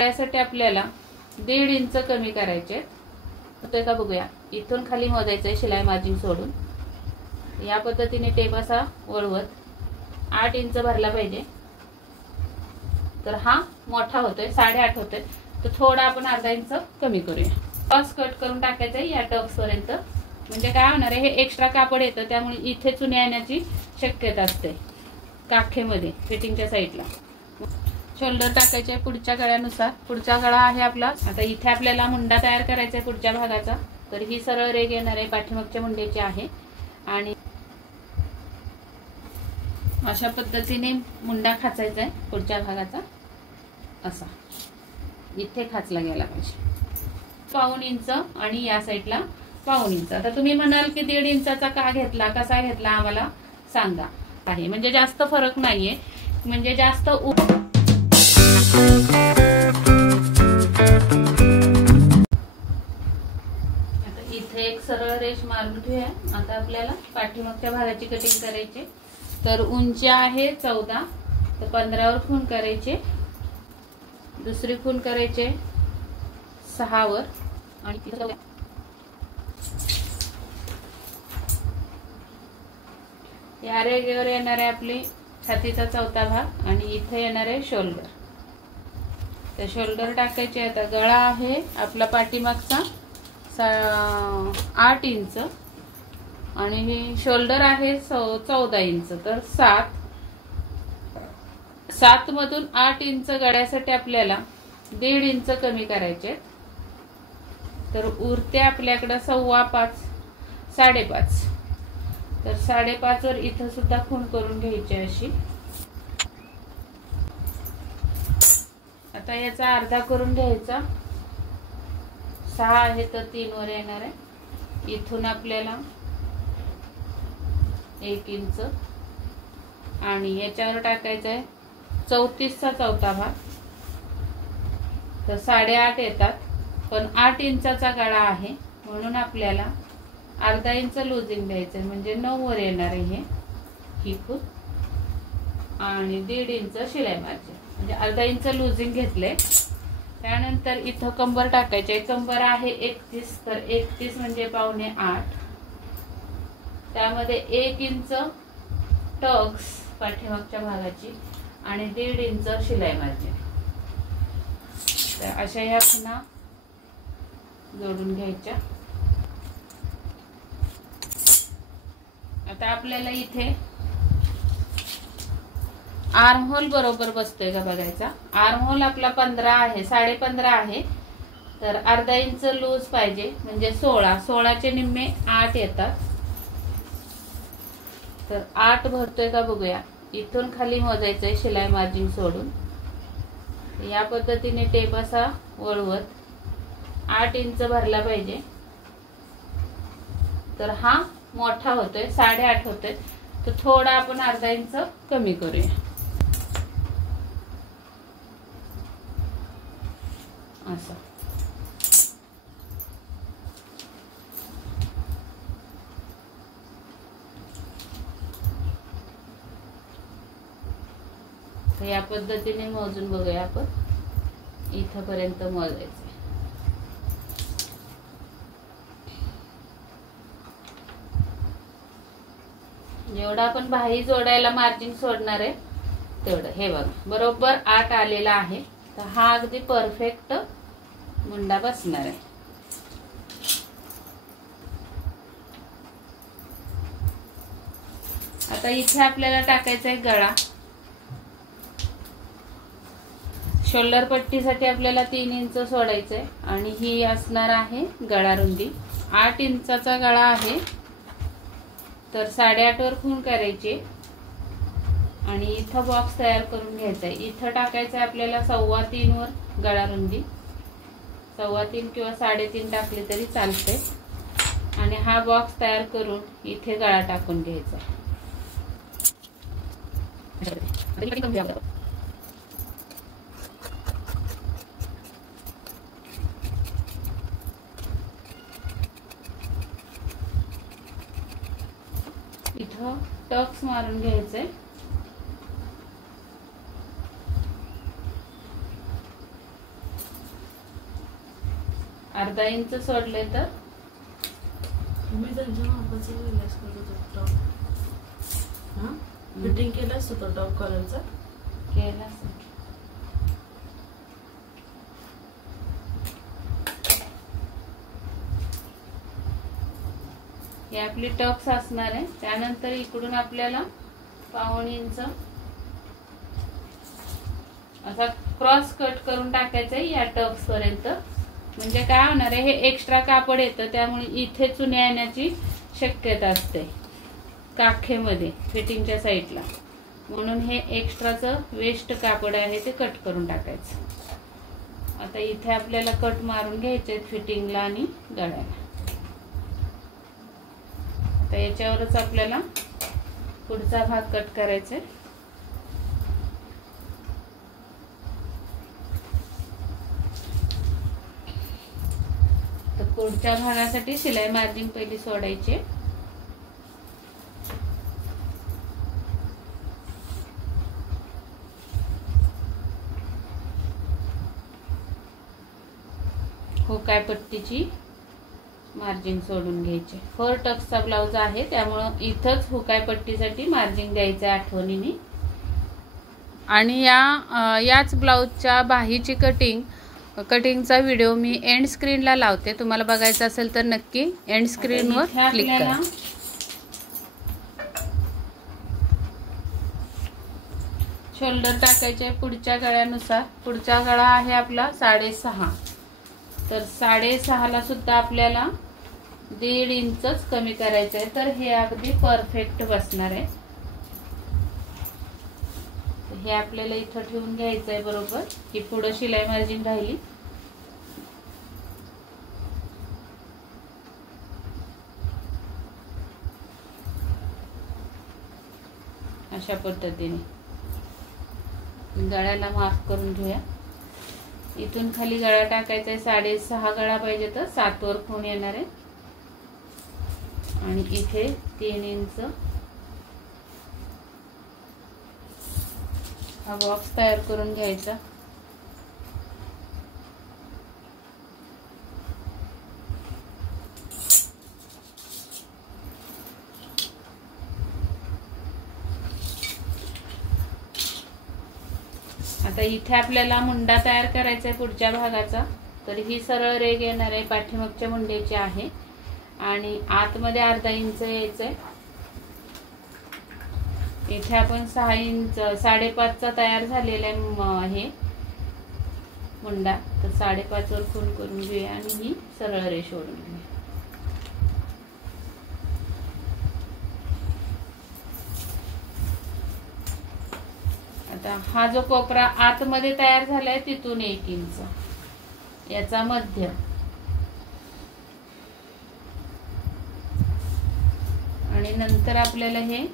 त्यासाठी आपल्याला 1.5 इंच कमी करायचे होते का बघूया। इथून खाली मोजायचं आहे शिलाई मार्जिन सोडून। या पद्धतीने टेप असा वळवत 8 इंच भरला पाहिजे। तर हा मोठा होतोय 8.5 होतोय, तर थोडा आपण अर्धा इंच कमी करूया। क्रॉस कट करून टाकायचं आहे या टक्स पर्यंत, म्हणजे काय होणार आहे, हे एक्स्ट्रा कापड येतं त्यामुळे इथे चुन्या येण्याची शक्यता असते काखेमध्ये फिटिंगच्या साईडला। शोल्डर टाकायचे आहे पुढच्या गळ्यानुसार। पुढचा गळा आहे आपला, आता इथे आपल्याला मुंडा तयार करायचा आहे पुढच्या भागाचा। तर ही सरळ रेघ येणार आहे पाठीमागच्या मुंड्याची आहे आणि अशा पद्धतीने मुंडा खाचायचा आहे पुढच्या भागाचा, असा इथे खाचला गेला पाहिजे। 1.25 इंच आणि या साईडला 1.25 इंच। आता तुम्ही म्हणाल की 1.5 इंचाचा का घेतला, कसा घेतला आम्हाला सांगा आहे, म्हणजे जास्त फरक नाहीये, म्हणजे जास्त आता इथे एक सरळ रेष मारून ठेवूया। आता आपल्याला पाठीमागच्या भागाची कटिंग करायची। तर उंची आहे 14, तर 15 वर खून करायचे, दुसरी खून करायचे 6 वर आणि या रेघेवर येणार आहे आपली छातीचा चौथा भाग आणि इथे येणार आहे शोल्डर। तर शोल्डर टाकायचे। आता गळा आहे आपला पाठीमागचा 8 इंच आणि शोल्डर आहे 14 इंच, तर 7 मधून 8 इंच गळ्यासाठी आपल्याला 1.5 इंच कमी करायचे। तर उरते आपल्याकडे 5.25 5.5। तर 5.5 वर इथं सुद्धा खूण करून घ्यायची अशी। आता याचा अर्धा करून घ्यायचा। 6 आहे तर 3 वर येणार आहे। इथून आपल्याला 1 इंच आणि याच्यावर टाकायचा आहे 34चा चौथा भाग। तर 8.5 येतात, पण 8 इंचाचा गळा आहे म्हणून आपल्याला अर्धा इंच लूजिंग द्यायचं, म्हणजे 9 वर येणार आहे ही खूण आणि 1.5 इंच शिलाई मार्जिन, म्हणजे अर्धा इंच लूजिंग घेतले। त्यानंतर इथं कंबर टाकायचे। कंबर आहे 31, तर 31 म्हणजे 7.25। त्यामध्ये 1 इंच टक्स पाठीमागच्या भागाची आणि 1.5 इंच शिलाई मार्जिन। तर अशा ह्या खुणा जोडून घ्यायच्या। आता आपल्याला इथे आर्म होल बरोबर बसतोय का बघायचा। आर्म होल आपला 15 आहे, 15.5 आहे, तर अर्धा इंच लूज पाहिजे, म्हणजे 16चे निम्मे 8 येतात। तर 8 भरतोय का बघूया। इथून खाली मोजायचं आहे शिलाई मार्जिन सोडून। या पद्धतीने टेप असा वळवत 8 इंच भरला पाहिजे। तर हा मोठा होतोय 8.5 होतोय, तर थोडा आपण अर्धा इंच कमी करूया असं। तर या पद्धतीने मोजून बघूया आपण, इथपर्यंत मोजायचं। जेवढा आपण बाही जोडायला मार्जिन सोडणार आहे तेवढं, हे बघा बरोबर 8 आलेला आहे। तर हा अगदी परफेक्ट मुंडा बसणार आहे। आता इथे आपल्याला टाकायचा आहे गळा। शोल्डर पट्टीसाठी आपल्याला 3 इंच सोडायचंय आणि ही असणार आहे गळा रुंदी। 8 इंचाचा गळा आहे, तर 8.5 वर खूण करायची आणि इथं बॉक्स तयार करून घ्यायचा आहे। इथं टाकायचं आहे आपल्याला 3.25 वर गळा रुंदी, 3.25 किंवा 3.5 टाकले तरी चालते। आणि हा बॉक्स तयार करून इथे गळा टाकून घ्यायचा। इथं टक्स मारून घ्यायचे। अर्धा इंच सोडले तर मी त्यांच्या मापाचं रिलॅक्स करत होतो टॉप. हां फिटिंग केलंस होतं टॉप कॉलरचा केला. हे आपली टक्स असणार आहे. त्यानंतर इकडून आपल्याला पाऊण इंच असा क्रॉस कट करून टाकायचा आहे या टक्स पर्यंत. म्हणजे काय होणार आहे, हे एक्स्ट्रा कापड येतं त्यामुळे इथे चुन्या येण्याची शक्यता असते काखेमध्ये फिटिंगच्या साईडला. म्हणून हे एक्स्ट्राचं वेस्ट कापड आहे ते कट करून टाकायचं. आता इथे आपल्याला कट मारून घ्यायचे फिटिंगला आणि गळ्याला. आता याच्यावरच आपल्याला पुढचा भाग कट करायचा आहे. तर पुढच्या भागासाठी शिलाई मार्जिन पहिली सोडायची. हुकाय पट्टीची मार्जिन सोडून घ्यायचे. 4 टक्सचा ब्लाउज आहे त्यामुळं इथंच हुकाय पट्टीसाठी मार्जिन द्यायचं आहे आठवणीने. आणि याच ब्लाउजच्या बाहीची कटिंगचा व्हिडिओ मी एंड स्क्रीनला लावते. तुम्हाला बघायचं असेल तर नक्की एंड स्क्रीनवर क्लिक करा. शोल्डर टाकायचे पुढच्या गळ्यानुसार. पुढचा गळा आहे आपला 6.5. तर 6.5 ला सुद्धा आपल्याला 1.5 इंचच कमी करायचं आहे. तर हे अगदी परफेक्ट बसणार आहे. हे आपल्याला इथं ठेवून घ्यायचं आहे बरोबर. ही पुढे शिलाई मार्जिन राहिली. अशा पद्धतीने गळ्याला मार्क करून घेऊया. इथून खाली गळा टाकायचा आहे. 6.5 गळा पाहिजे तर 7 वर खूण येणार आहे. आणि इथे 3 इंच हा बॉक्स तयार करून घ्यायचा. आता इथे आपल्याला मुंडा तयार करायचा आहे पुढच्या भागाचा. तर ही सरळ रेघ येणार आहे पाठीमागच्या मुंड्याची आहे आणि आतमध्ये अर्धा इंच यायचंय. इथे आपण 6 इंच 5.5चा तयार झालेला आहे मुंडा. तर 5.5 वर खूण करून घेऊया आणि ही सरळ रेष ओढून घेऊया. आता हा जो कोपरा आतमध्ये तयार झालाय तिथून 1 इंच याचा मध्य आणि नंतर आपल्याला हे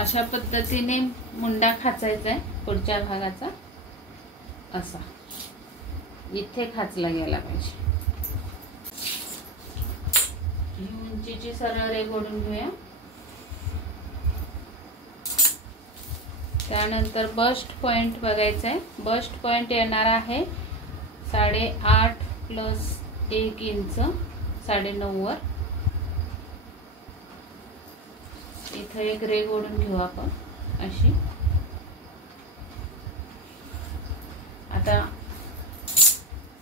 अशा पद्धतीने मुंडा खाचायचा आहे पुढच्या भागाचा. असा इथे खाचला गेला पाहिजे. उंचीची सरळ रेघ ओढून घेऊया. त्यानंतर बस्ट पॉइंट बघायचा आहे. बस्ट पॉइंट येणार आहे 8.5 प्लस 1 इंच 9.5 वर. इथं एक रेघ ओढून घेऊ आपण अशी. आता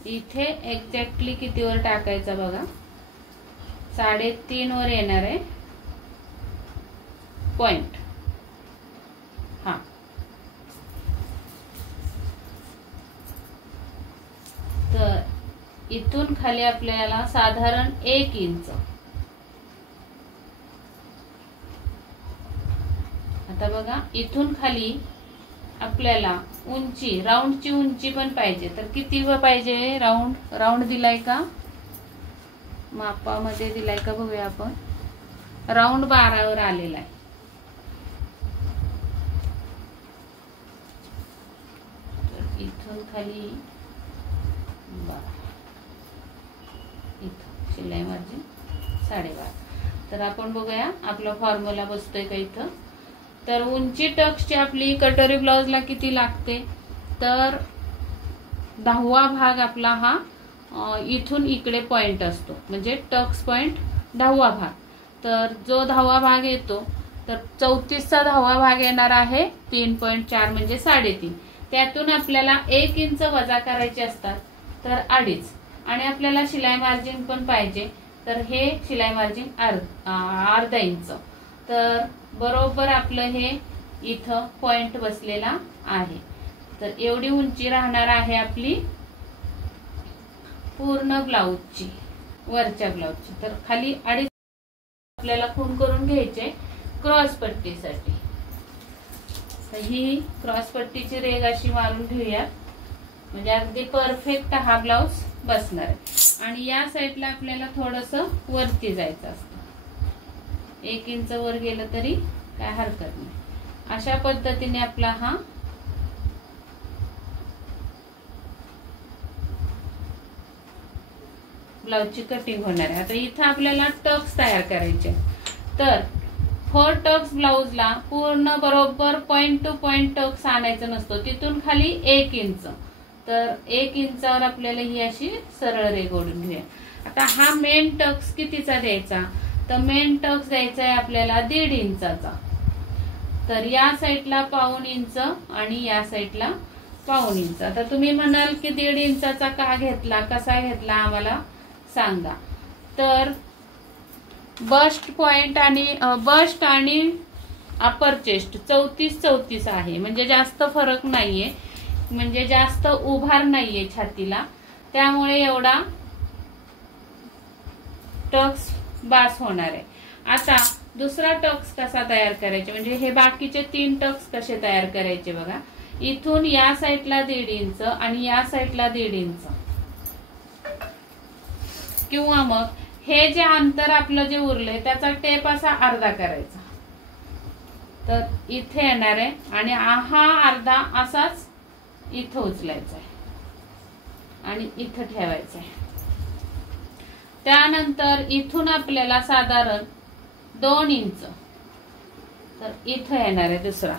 इथे एक्झॅक्टली कितीवर टाकायचा बघा. 3.5 वर येणार आहे पॉइंट. हा तर इथून खाली आपल्याला साधारण 1 इंच. आता बघा इथून खाली आपल्याला उंची राऊंडची उंची पण पाहिजे. तर किती पाहिजे राऊंड दिलाय का मापामध्ये दिलाय का बघूया आपण. राऊंड 12 वर आलेला आहे. तर इथून खाली 12, इथं शिलाई मार्जिन 12.5. तर आपण बघूया आपला फॉर्म्युला बसतोय का इथं. तर उंची टक्सची आपली कटोरी ब्लाउजला किती लागते, तर 10वा भाग आपला हा इथून इकडे पॉइंट असतो, म्हणजे टक्स पॉइंट 10वा भाग. तर जो 10वा भाग येतो तर 34चा 10वा भाग येणार आहे 3.4 म्हणजे 3.5. त्यातून आपल्याला 1 इंच वजा करायचे असतात, तर 2.5. आणि आपल्याला शिलाई मार्जिन पण पाहिजे, तर हे शिलाई मार्जिन अर्धा इंच. तर बरोबर आपलं हे इथं पॉइंट बसलेला आहे. तर एवढी उंची राहणार आहे आपली पूर्ण ब्लाउजची, वरच्या ब्लाउजची. तर खाली 2.5 आपल्याला खूण करून घ्यायचे क्रॉस पट्टीसाठी. तर ही क्रॉस पट्टीची रेघ अशी मारून घेऊया, म्हणजे अगदी परफेक्ट हा ब्लाउज बसणार आहे. आणि या साईडला आपल्याला थोडंसं वरती जायचं असतं, 1 इंच वर गेलं तरी काय हरकत नाही. अशा पद्धतीने आपला हा ब्लाउजची कटिंग होणार आहे. आता इथं आपल्याला टक्स तयार करायचे. तर 4 टक्स ब्लाउजला पूर्ण बरोबर पॉइंट टू पॉइंट टक्स आणायचं नसतो, तिथून खाली 1 इंच. तर 1 इंचावर आपल्याला ही अशी सरळ रेघ ओढून घेऊया. आता हा मेन टक्स कितीचा द्यायचा, तर मेन टक्स द्यायचा आहे आपल्याला 1.5 इंचाचा. तर या साईडला 1.25 इंच आणि या साईडला 1.25 इंच. आता तुम्ही म्हणाल की 1.5 इंचाचा का घेतला, कसा घेतला आम्हाला सांगा. तर बस्ट पॉइंट आणि बस्ट आणि अपर चेस्ट 34 आहे, म्हणजे जास्त फरक नाहीये, म्हणजे जास्त उभार नाहीये छातीला, त्यामुळे एवढा टक्स बास होणार आहे. आता दुसरा टक्स कसा तयार करायचे, म्हणजे हे बाकीचे 3 टक्स कसे तयार करायचे बघा. इथून या साईडला 1.5 इंच आणि या साईडला 1.5 इंच, किंवा मग हे जे अंतर आपलं जे उरलंय त्याचा टेप असा अर्धा करायचा. तर इथे येणार आहे आणि हा अर्धा असाच इथं उचलायचा आहे आणि इथं ठेवायचा आहे. त्यानंतर इथून आपल्याला साधारण 2 इंच, तर इथं येणार आहे दुसरा.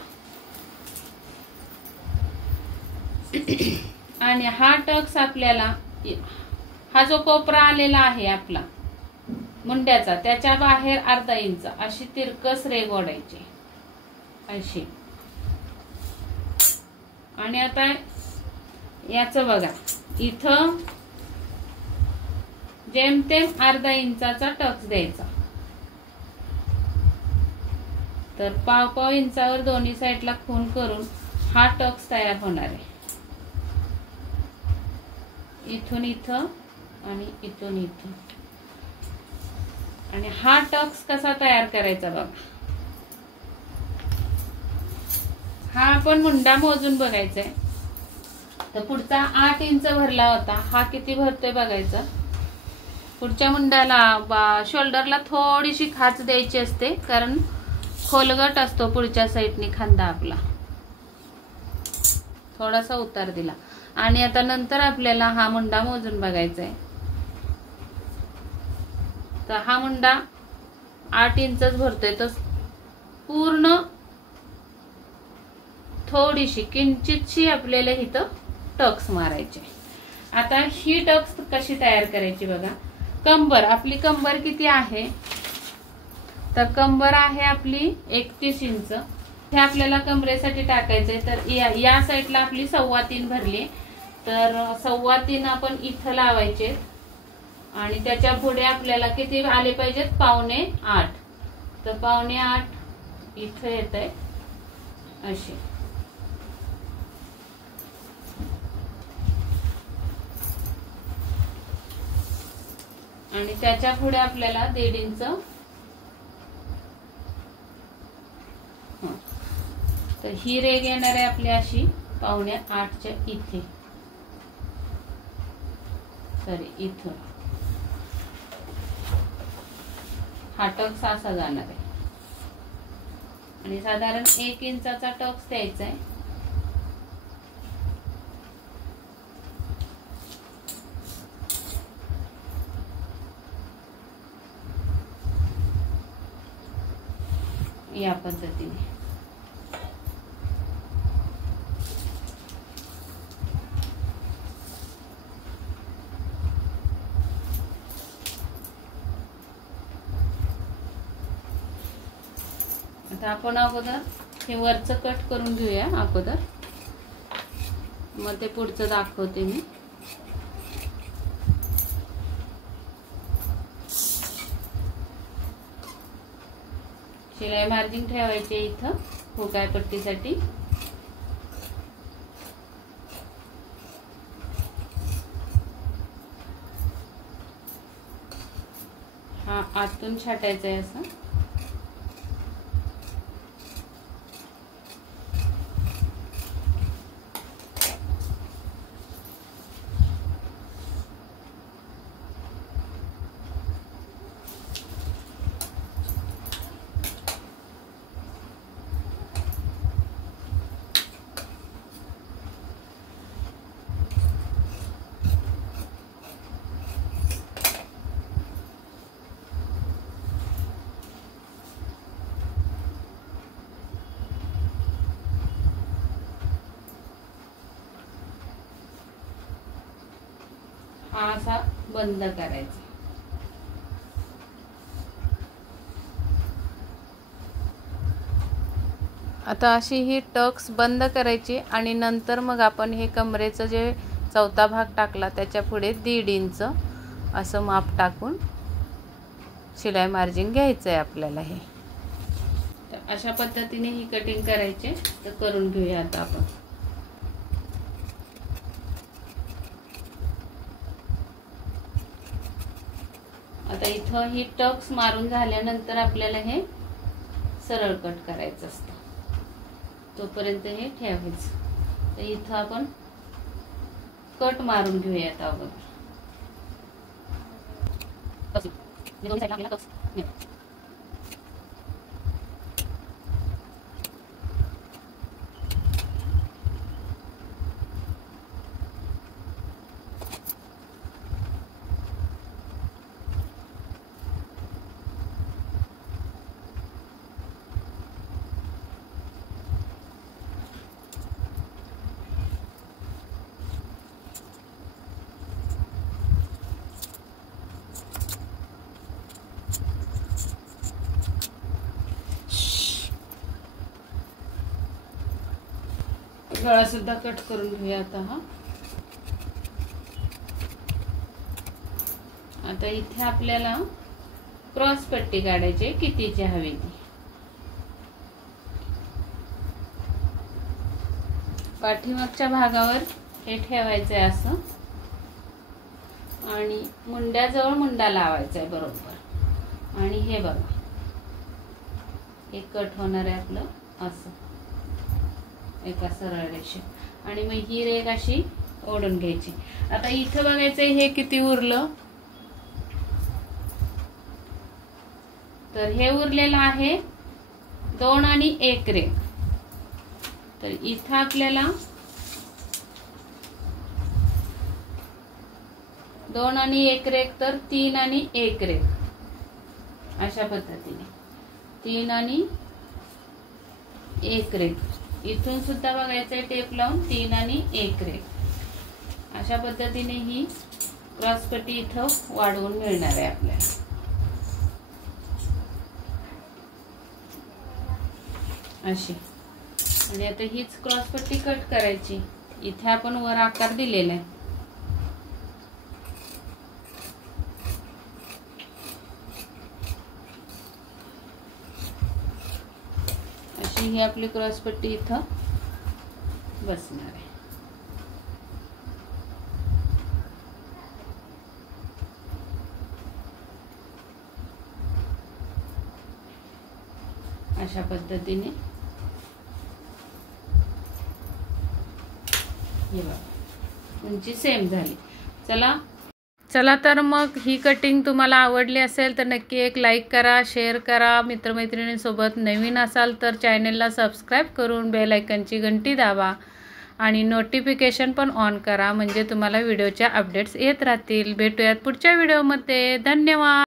आणि हा टक्स आपल्याला, हा जो कोपरा आलेला आहे आपला मुंड्याचा, त्याच्या बाहेर अर्धा इंच अशी तिरकस रेघ ओढायची अशी. आणि आता याच बघा, इथं जेमतेम अर्धा इंचाचा टक्स द्यायचा. तर 1.5 इंचावर दोन्ही साईडला खूण करून हा टक्स तयार होणार आहे. इथून इथं आणि इथून इथं. आणि हा टक्स कसा तयार करायचा बघा. हा आपण मुंडा मोजून बघायचा आहे. तर पुढचा 8 इंच भरला होता, हा किती भरतोय बघायचा. पुढच्या मुंड्याला शोल्डरला थोडीशी खाच द्यायची असते, कारण खोलगट असतो पुढच्या साईडनी खांदा आपला. थोडासा उतार दिला. आणि आता नंतर आपल्याला हा मुंडा मोजून बघायचा आहे. तर हा मुंडा 8 इंचच भरतोय, तर पूर्ण थोडीशी किंचितशी आपल्याला इथं टक्स मारायचे. आता ही टक्स कशी तयार करायची बघा. कंबर, आपली कंबर किती आहे, तर कंबर आहे आपली 31 इंच. हे आपल्याला कमरेसाठी टाकायचंय. तर या साईडला आपली 3.25 भरली, तर 3.25 आपण इथं लावायचे. आणि त्याच्या पुढे आपल्याला किती आले पाहिजेत, 7.25. तर 7.25 इथं येत आहे अशी. आणि त्याच्या पुढे आपल्याला 1.5 इंच. तर ही रेघ येणार आहे आपली अशी 7.25च्या इथे, सॉरी इथं. हा टक्स असा जाणार आहे आणि साधारण 1 इंचाचा टक्स द्यायचा आहे. या पद्धतीने आता आपण अगोदर हे वरचं कट करून घेऊया अगोदर, मग ते पुढचं दाखवते मी. शिलाई मार्जिन ठेवायचे इथं हुकाय पट्टीसाठी. हा आतून छाटायचा आहे असं. हा असा बंद करायचा. आता अशी ही टक्स बंद करायची आणि नंतर मग आपण हे कमरेचं जे चौथा भाग टाकला त्याच्या पुढे 1.5 इंच असं माप टाकून शिलाई मार्जिन घ्यायचं आहे आपल्याला. हे तर अशा पद्धतीने ही कटिंग करायची. तर करून घेऊया आता आपण. आता इथं ही टक्स मारून झाल्यानंतर आपल्याला हे सरळ कट करायचं असतं, तोपर्यंत हे ठेवायचं. तर इथं आपण कट मारून घेऊयात अगोदर. गळा सुद्धा कट करून घेऊया आता. हा आता इथे आपल्याला क्रॉस पट्टी काढायची, कितीची हवी ती. पाठीमागच्या भागावर हे ठेवायचं आहे असं आणि मुंड्याजवळ मुंडा लावायचा आहे बरोबर. आणि हे बघा हे कट होणार आहे आपलं असं एका सरळ रेषेत. आणि मग ही रेघ अशी ओढून घ्यायची. आता इथं बघायचंय हे किती उरलं. तर हे उरलेलं आहे 2 आणि 1 रेघ. तर इथं आपल्याला 2 आणि 1 रेघ, तर 3 आणि 1 रेघ अशा पद्धतीने 3 आणि 1 रेघ. इथून सुद्धा बघायचंय टेप लावून 3 आणि 1 रेघ अशा पद्धतीने ही क्रॉस पट्टी इथं वाढवून मिळणार आहे आपल्याला. अशी. आणि आता हीच क्रॉस पट्टी कट करायची. इथे आपण वर आकार दिलेला आहे. अशी ही आपली क्रॉस पट्टी इथं बसणार आहे. अशा पद्धतीने हे बघा उंची सेम झाली. चला चला तर मग ही कटिंग तुम्हाला आवडली असेल तर नक्की एक लाईक करा, शेअर करा. मित्रमैत्रिणींसोबत नवीन असाल तर चॅनलला सबस्क्राईब करून बेल आयकॉनची घंटी दाबा आणि नोटिफिकेशन पण ऑन करा, म्हणजे तुम्हाला व्हिडिओच्या अपडेट्स येत राहतील. भेटूयात पुढच्या व्हिडिओमध्ये. धन्यवाद.